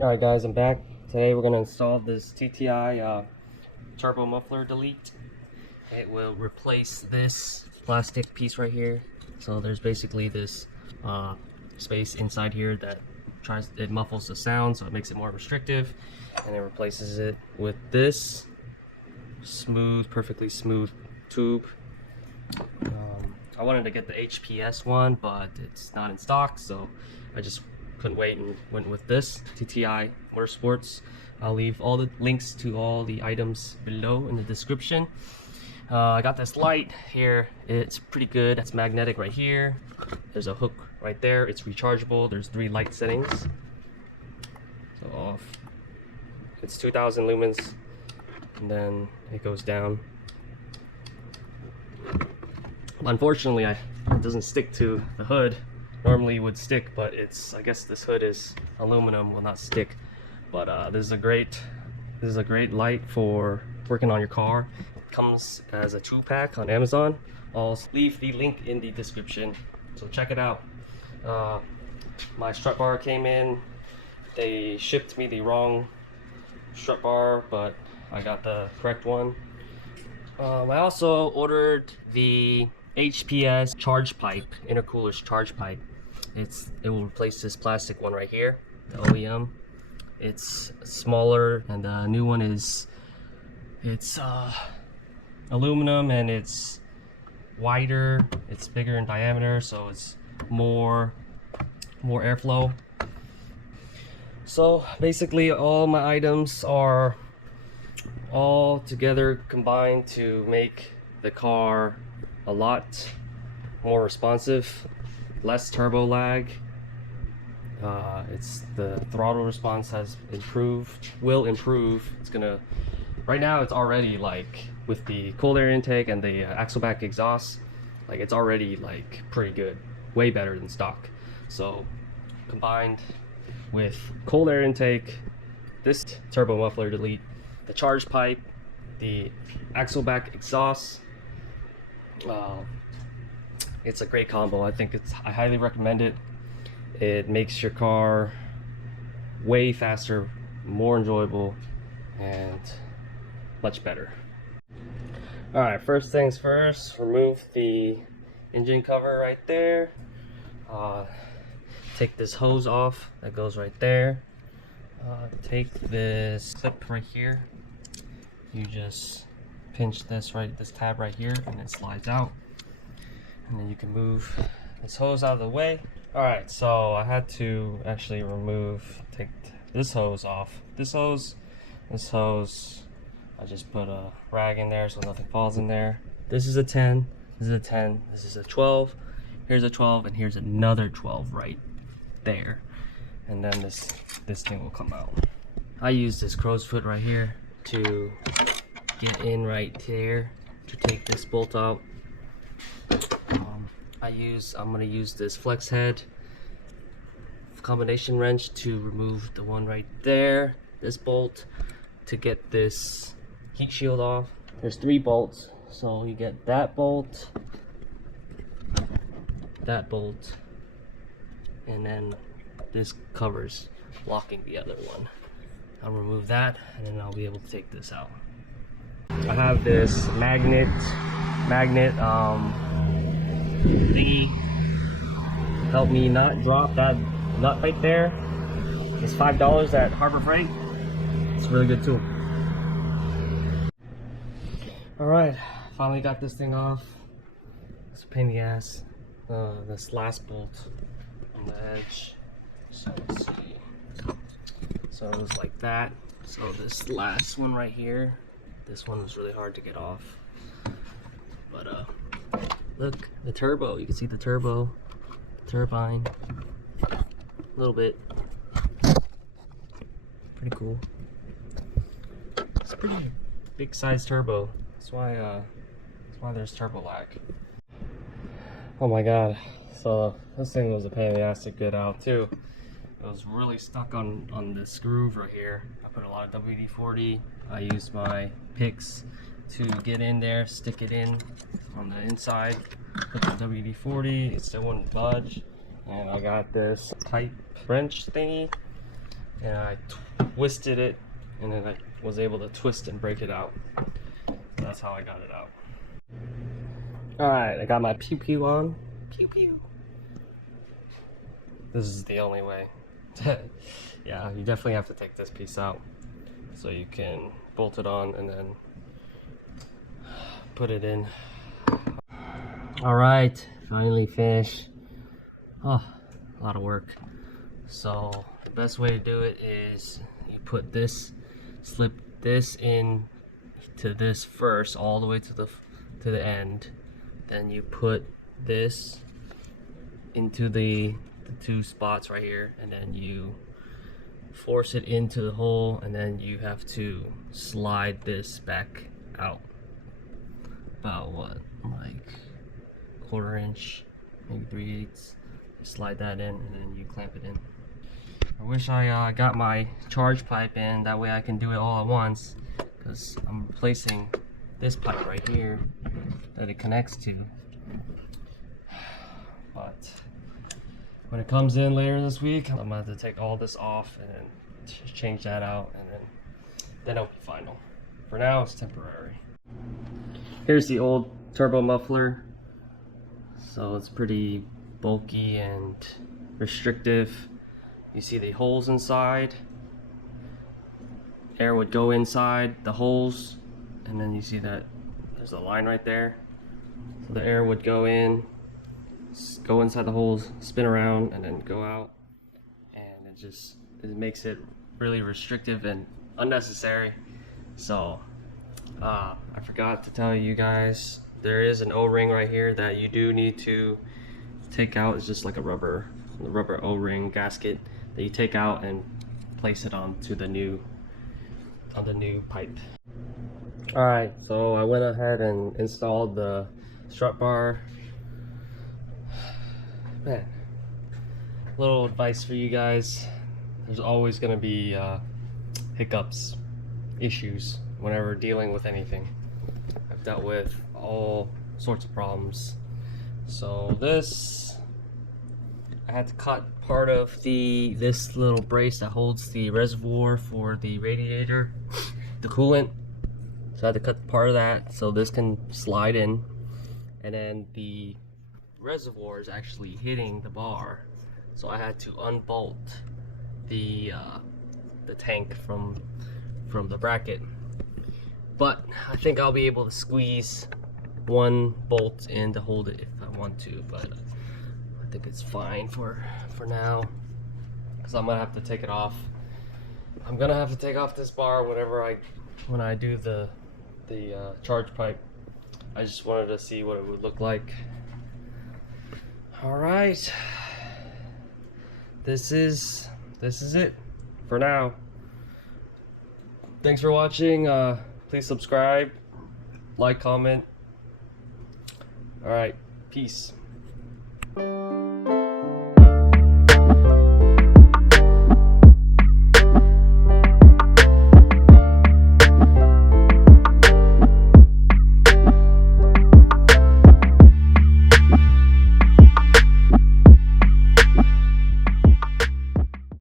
Alright guys, I'm back. Today we're going to install this TTi Turbo Muffler Delete. It will replace this plastic piece right here. So there's basically this space inside here that it muffles the sound, so it makes it more restrictive, and it replaces it with this smooth, perfectly smooth tube. I wanted to get the HPS one, but it's not in stock, so I just couldn't wait and went with this TTi Motorsports. I'll leave all the links to all the items below in the description. I got this light here. It's pretty good. It's magnetic right here. There's a hook right there. It's rechargeable. There's 3 light settings. So off. It's 2000 lumens, and then it goes down. Unfortunately, it doesn't stick to the hood. Normally it would stick, but I guess this hood is aluminum, will not stick. But this is a great light for working on your car. It comes as a 2-pack on Amazon. I'll leave the link in the description, so check it out. My strut bar came in. They shipped me the wrong strut bar, but I got the correct one. I also ordered the HPS charge pipe, intercooler's charge pipe. It will replace this plastic one right here, the OEM. It's smaller, and the new one it's aluminum, and it's wider, it's bigger in diameter, so it's more airflow. So basically all my items are all together combined to make the car a lot more responsive, less turbo lag. The throttle response will improve. Right now it's already like, with the cold air intake and the axle back exhaust, like it's already like pretty good, way better than stock. So combined with cold air intake, this turbo muffler delete, the charge pipe, the axle back exhaust, it's a great combo. I highly recommend it. It makes your car way faster, more enjoyable, and much better. All right, first things first, remove the engine cover right there. Take this hose off that goes right there. Take this clip right here. You just pinch this tab right here, and it slides out. And then you can move this hose out of the way. All right, so I had to actually take this hose off. This hose, I just put a rag in there so nothing falls in there. This is a 10, this is a 10, this is a 12. Here's a 12, and here's another 12 right there. And then this thing will come out. I use this crow's foot right here to get in right there to take this bolt out. I'm gonna use this flex head combination wrench to remove the one right there, this bolt, to get this heat shield off. There's 3 bolts, so you get that bolt, and then this covers blocking the other one. I'll remove that, and then I'll be able to take this out. I have this magnet thingy. Help me not drop that nut right there. It's $5 at Harbor Freight. It's a really good tool. All right, finally got this thing off. It's a pain in the ass. This last bolt on the edge. So let's see. So it was like that. So this last one right here, this one was really hard to get off. But look, the turbo. You can see the turbo, turbine, a little bit. Pretty cool. It's a pretty big size turbo. That's why there's turbo lag. Oh my god. So this thing was a pain in the ass to get out too. It was really stuck on this groove right here. I put a lot of WD-40. I used my picks to get in there, stick it in on the inside, put the WD-40, it still wouldn't budge. And I got this tight wrench thingy and I twisted it, and then I was able to twist and break it out. That's how I got it out. Alright, I got my pew pew on. Pew pew. This is the only way. Yeah, you definitely have to take this piece out so you can bolt it on and then put it in. Alright, finally finished. Oh, a lot of work. So the best way to do it is you put this, slip this in to this first, all the way to the end. Then you put this into the two spots right here, and then you force it into the hole, and then you have to slide this back out about what, like 1/4 inch, maybe 3/8. Slide that in, and then you clamp it in. I wish I got my charge pipe in, that way I can do it all at once, because I'm replacing this pipe right here that it connects to. But when it comes in later this week, I'm gonna have to take all this off and then change that out, and then it'll be final. For now, it's temporary. Here's the old turbo muffler. So it's pretty bulky and restrictive. You see the holes inside. Air would go inside the holes, and then you see that there's a line right there. So the air would go in, go inside the holes, spin around, and then go out. And it makes it really restrictive and unnecessary. So I forgot to tell you guys, there is an O-ring right here that you do need to take out. It's just like a rubber O-ring gasket that you take out and place it onto the new pipe. All right, so I went ahead and installed the strut bar. Man, little advice for you guys: there's always going to be hiccups, issues whenever dealing with anything. I've dealt with all sorts of problems. So this, I had to cut part of this little brace that holds the reservoir for the radiator, the coolant. So I had to cut part of that so this can slide in, and then the reservoir is actually hitting the bar, so I had to unbolt the tank from the bracket. But I think I'll be able to squeeze one bolt in to hold it if I want to, but I think it's fine for now, because I'm gonna have to take it off. I'm gonna have to take off this bar when I do the charge pipe. I just wanted to see what it would look like. All right, this is it for now. Thanks for watching. Please subscribe, like, comment. All right, peace.